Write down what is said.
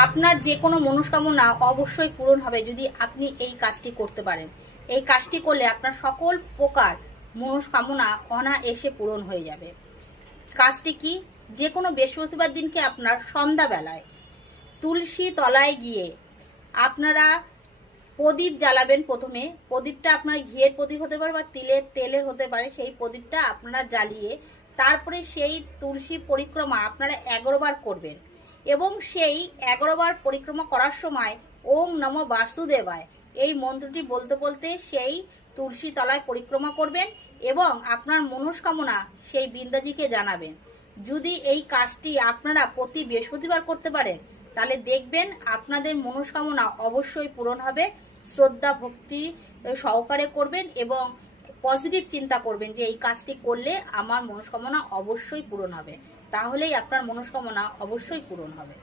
আপনার যে কোনো মনস্কামনা অবশ্যই পূরণ হবে যদি আপনি এই কাজটি করতে পারেন। এই কাজটি করলে আপনার সকল প্রকার মনস্কামনা অনায়াসে পূরণ হয়ে যাবে। কাজটি কি? যে কোনো বৃহস্পতিবার দিনকে আপনার সন্ধ্যাবেলায় তুলসী তলায় গিয়ে আপনারা প্রদীপ জ্বালাবেন। প্রথমে প্রদীপটা আপনার ঘিয়ের প্রদীপ হতে পারে বা তেলের হতে পারে। সেই প্রদীপটা আপনারা জ্বালিয়ে তারপরে সেই তুলসী পরিক্রমা আপনারা 11 বার করবেন এবং সেই 11 বার পরিক্রমা করার সময় ওম নমঃ বাসুদেবায় এই মন্ত্রটি বলতে বলতে সেই তুলসী তলায় পরিক্রমা করবেন এবং আপনার মনস্কামনা সেই বিন্দাজিকে জানাবেন। যদি এই কাজটি আপনারা প্রতি বৃহস্পতিবার করতে পারেন তাহলে দেখবেন আপনাদের মনস্কামনা অবশ্যই পূরণ হবে। শ্রদ্ধা ভক্তি সহকারে করবেন এবং পজিটিভ চিন্তা করবেন যে এই কাজটি করলে আমার মনস্কামনা অবশ্যই পূরণ হবে, তাহলেই আপনার মনস্কামনা অবশ্যই পূরণ হবে।